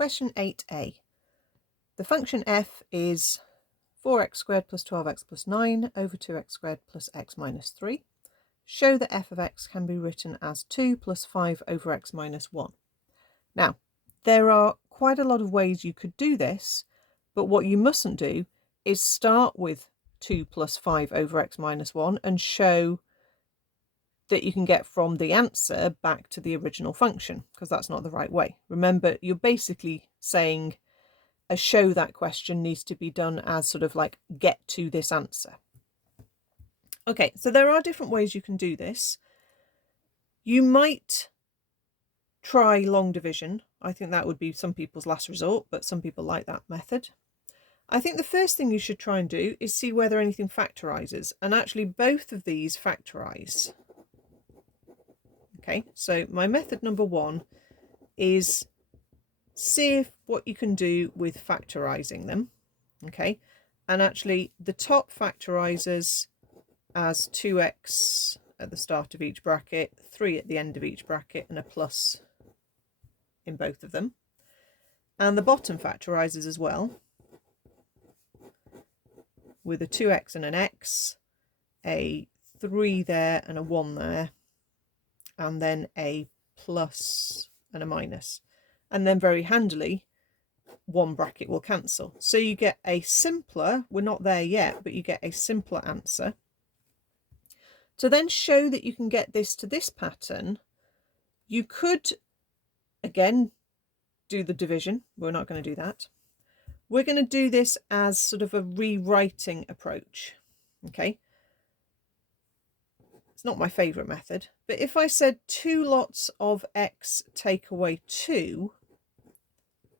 Question 8a. The function f is 4x squared plus 12x plus 9 over 2x squared plus x minus 3. Show that f of x can be written as 2 plus 5 over x minus 1. Now, there are quite a lot of ways you could do this, but what you mustn't do is start with 2 plus 5 over x minus 1 and show that you can get from the answer back to the original function, because that's not the right way. Remember, you're basically saying a show that question needs to be done as sort of like get to this answer. Okay, so there are different ways you can do this. You might try long division. I think that would be some people's last resort, but some people like that method. I think the first thing you should try and do is see whether anything factorizes, and actually both of these factorize. Okay, so my method number 1 is see if what you can do with factorizing them. Okay, and actually the top factorizes as 2x at the start of each bracket, 3 at the end of each bracket, and a plus in both of them. And the bottom factorizes as well, with a 2x and an x, a 3 there and a 1 there, and then a plus and a minus. And then very handily, one bracket will cancel. So you get a simpler, we're not there yet, but you get a simpler answer. To then show that you can get this to this pattern, you could, again, do the division. We're not going to do that. We're going to do this as sort of a rewriting approach. Okay. It's not my favourite method, but if I said 2 lots of x take away 2,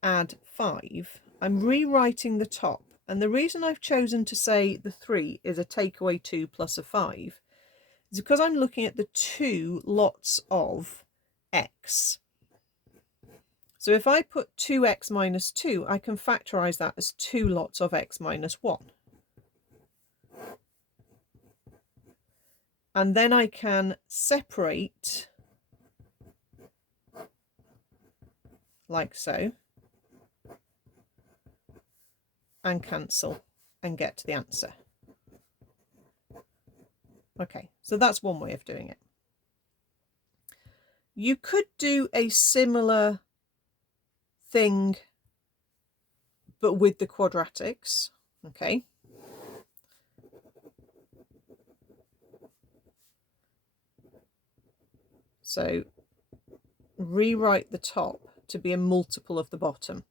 add 5, I'm rewriting the top. And the reason I've chosen to say the 3 is a take away 2 plus a 5 is because I'm looking at the 2 lots of x. So if I put 2x minus 2, I can factorise that as 2 lots of x minus 1. And then I can separate like so and cancel and get to the answer. Okay, so that's one way of doing it. You could do a similar thing but with the quadratics. Okay. So rewrite the top to be a multiple of the bottom.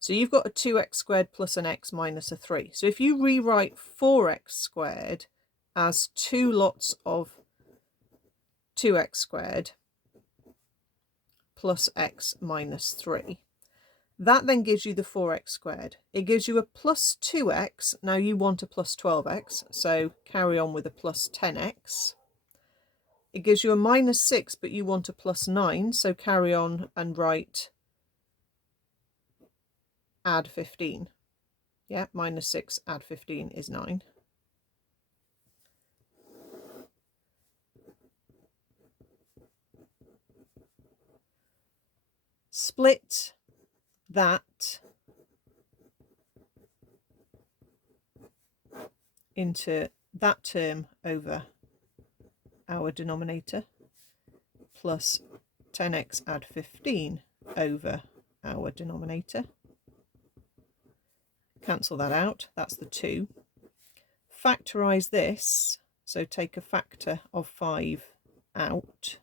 So you've got a 2x squared plus an x minus a 3. So if you rewrite 4x squared as 2 lots of 2x squared plus x minus 3, that then gives you the 4x squared. It gives you a plus 2x. Now you want a plus 12x, so carry on with a plus 10x. It gives you a minus 6, but you want a plus 9, so carry on and write add 15. Yeah, minus 6 add 15 is 9. Split that into that term over our denominator plus 10x add 15 over our denominator. Cancel that out, that's the 2. Factorise this, so take a factor of 5 out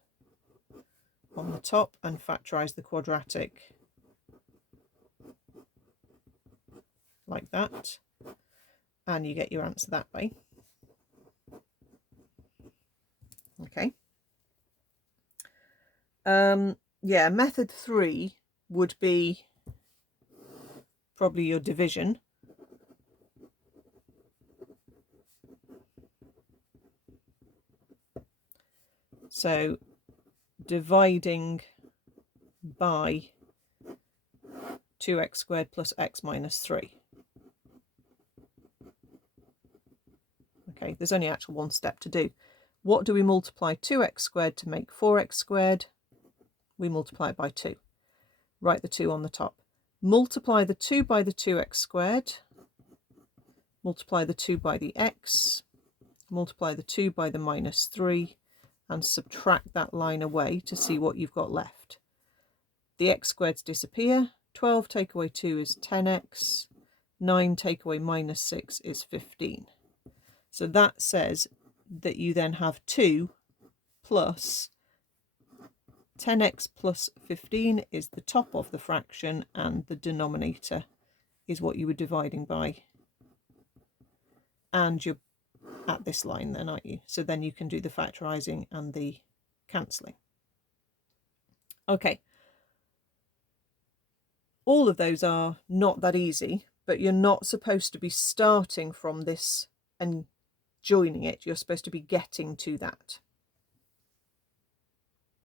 on the top and factorise the quadratic like that, and you get your answer that way. Okay. Yeah, method 3 would be probably your division. So dividing by 2x squared plus x minus 3. Okay, there's only actually one step to do. What do we multiply 2x squared to make 4x squared? We multiply it by 2. Write the 2 on the top. multiply the 2 by the 2x squared, multiply the 2 by the x, multiply the 2 by the minus 3, and subtract that line away to see what you've got left. The x squareds disappear. 12 take away 2 is 10x. 9 take away minus 6 is 15. So that says that you then have 2 plus 10x plus 15 is the top of the fraction, and the denominator is what you were dividing by. And you're at this line then, aren't you? So then you can do the factorising and the cancelling. Okay. All of those are not that easy, but you're not supposed to be starting from this and joining it. You're supposed to be getting to that.